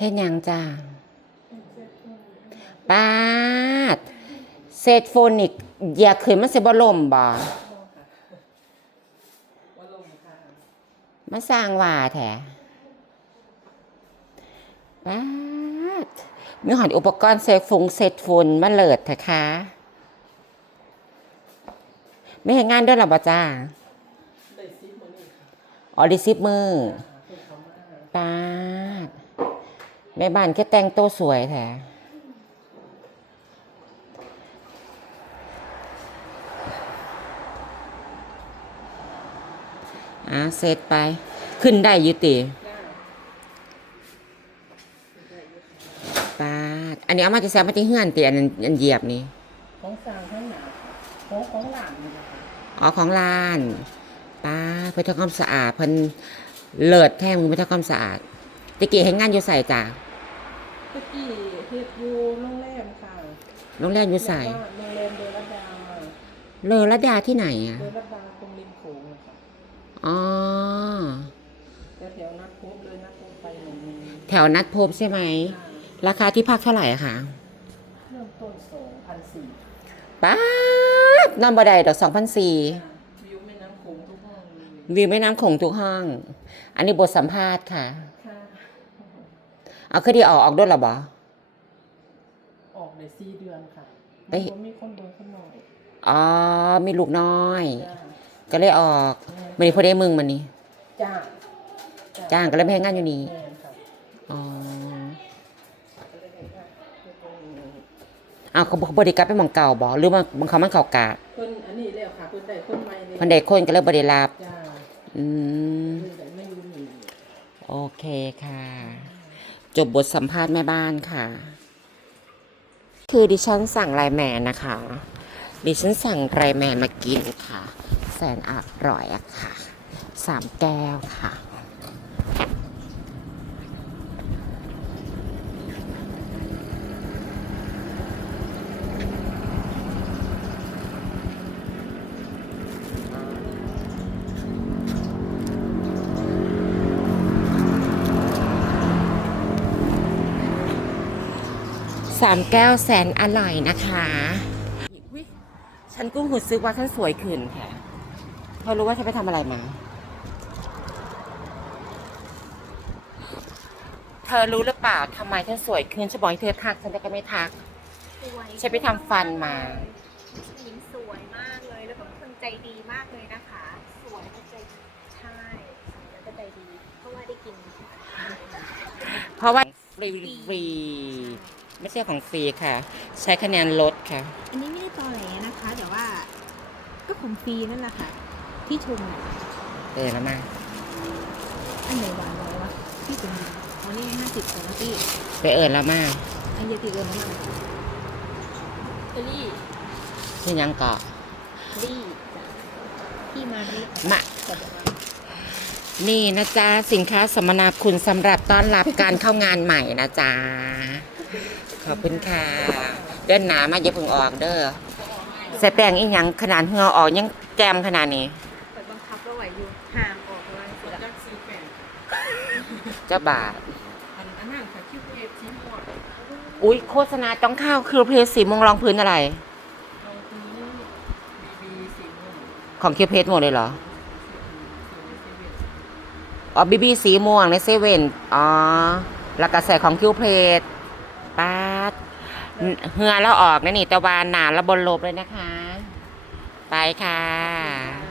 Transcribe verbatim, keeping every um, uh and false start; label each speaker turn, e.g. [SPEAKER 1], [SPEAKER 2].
[SPEAKER 1] ฮ็ดหยังจ้าปาดเศษโฟนอีกอย่าขึ้นมันสิบ่ล่มบ่มาสร้างว่าแท้ปาดมีหอดอุปกรณ์เซฟฟงเซตโฟนมาเลิศแท้คะไม่เห็นงานด้วยหรอบ่จ้าอ๋อได้สิบมือปาดแม่บ้านแค่แต่งตัวสวยแท้อ่ะเสร็จไปขึ้นได้ยุติปาดอันนี้เอามาจะแซมมาที่เฮือนตีอันอันเหยียบนี่
[SPEAKER 2] ของสร้างข้างหน้าของของหลานนี่นะคะ
[SPEAKER 1] อ๋อของร้านป้าเพื่อทำความสะอาดเพิ่นเลิศแท้มึงเพื่อทำความสะอาดตะกี้เห็นงานอยู่ใส่จ้ะ
[SPEAKER 2] ตะกี้เฮ็ดอยู่โรงแรมค่ะ
[SPEAKER 1] โรงแรมอยู่ใส่
[SPEAKER 2] โรงแรมเดลดา
[SPEAKER 1] เลอระดาที่ไหนอ่ะ
[SPEAKER 2] เดลดาตรงริมโขงค่ะ
[SPEAKER 1] อ๋อ
[SPEAKER 2] แถวนัดพบเลยนัดพบไปหนึ่ง
[SPEAKER 1] แถวนัดพบใช่ไหมราคาที่พักเท่าไหร่คะ
[SPEAKER 2] เริ่มต้นสองพันสี่
[SPEAKER 1] ป้านอนบ่ได้ดอกสองพันสี่
[SPEAKER 2] วิวแม่น้ำโขงทุกห้อง
[SPEAKER 1] วิวแม่น้ำโขงทุกห้องอันนี้บทสัมภาษณ์ค่ะเอาคือดีออกออกด้วยหรอบอ
[SPEAKER 2] ออกได้สี่เดือนค่ะ
[SPEAKER 1] ไป
[SPEAKER 2] มีคนเบิ่งคนน้อย
[SPEAKER 1] อ๋อมีลูกน้อยก็เลยออกมันนี่พอได้มึงมันนี่
[SPEAKER 2] จ้าง
[SPEAKER 1] จ้างก็เลยไม่ให้งานอยู่นี่อ๋ออ้าวเขาบริการไปหมองเก่าบ่หรือว่าบางเขามันเก่ากะ
[SPEAKER 2] คนอันนี้แล้วค่ะคนใดคนใหม่
[SPEAKER 1] คนใดคนก็เลยบริรับอืมโอเคค่ะจบบทสัมภาษณ์แม่บ้านค่ะคือดิฉันสั่งไลน์แมนนะคะดิฉันสั่งไลน์แมนมากินค่ะแสนอร่อยอะค่ะสามแก้วค่ะสามแก้วแสนอร่อยนะคะฉันก็หูซึกว่าฉันสวยขึ้นค่ะเธอรู้ว่าฉันไปทำอะไรมาเธอรู้หรือเปล่าทำไมฉันสวยขึ้นฉันบอกให้เธอทักฉันแต่ก็ไม่ทักฉันไปทำฟันมา
[SPEAKER 3] หญิงสวยมากเลยแล้วก็คนใจดีมากเลยนะคะสวยและใจดีใช่แล้วก็ใจดีเพราะว่าได้กิน
[SPEAKER 1] เพราะว่าฟรีฟรีไม่ใช่ของฟรีค่ะใช้คะแนนลดค่ะ
[SPEAKER 3] อันนี้ไม่ได้ตอแหลนะคะแต่ว่าก็ของฟรีนั่นแหละค่ะที่ชม
[SPEAKER 1] เออแล้วมา
[SPEAKER 3] อันไหนหวานน้อยวะพี่เป็นอ๋อนี่ห้าสิบของพี่
[SPEAKER 1] ไปเอิญแล้วมา
[SPEAKER 3] อันเยติเอิญแล้วมาเอลี่
[SPEAKER 1] ที่ยังเกาะ
[SPEAKER 3] ลี่พี่มารี
[SPEAKER 1] มานี่นะจ๊ะสินค้าสมนาคุณสำหรับต้อนรับการเข้างานใหม่นะจ๊ะขอบคุณค่ะเดินหนามาอย่าเพิ่งออกเด้อใส่แป้งอีหยังขนาดเหงื่อออกยังแจมขนาดนี้
[SPEAKER 3] เปิดบังคับเราไหวอยู่ห่างออกเลยสุด
[SPEAKER 1] เจ้าบาท
[SPEAKER 2] อันนั้นค่ะคิวเพจสีม่วง
[SPEAKER 1] อุ้ยโฆษณาต้องข้าวคือเพจสีม่วงรองพื้นอะไร
[SPEAKER 2] รองพื้นบีบีสีม่วง
[SPEAKER 1] ของคิวเพจหมดเลยเหรออ๋อบีบีสีม่วงในเซเว่นอ๋อแล้วก็ใส่ของคิวเพจป๊าดเหือแล้วออกนะนี่ตะวันหนาแล้วบนลบเลยนะคะไปค่ะ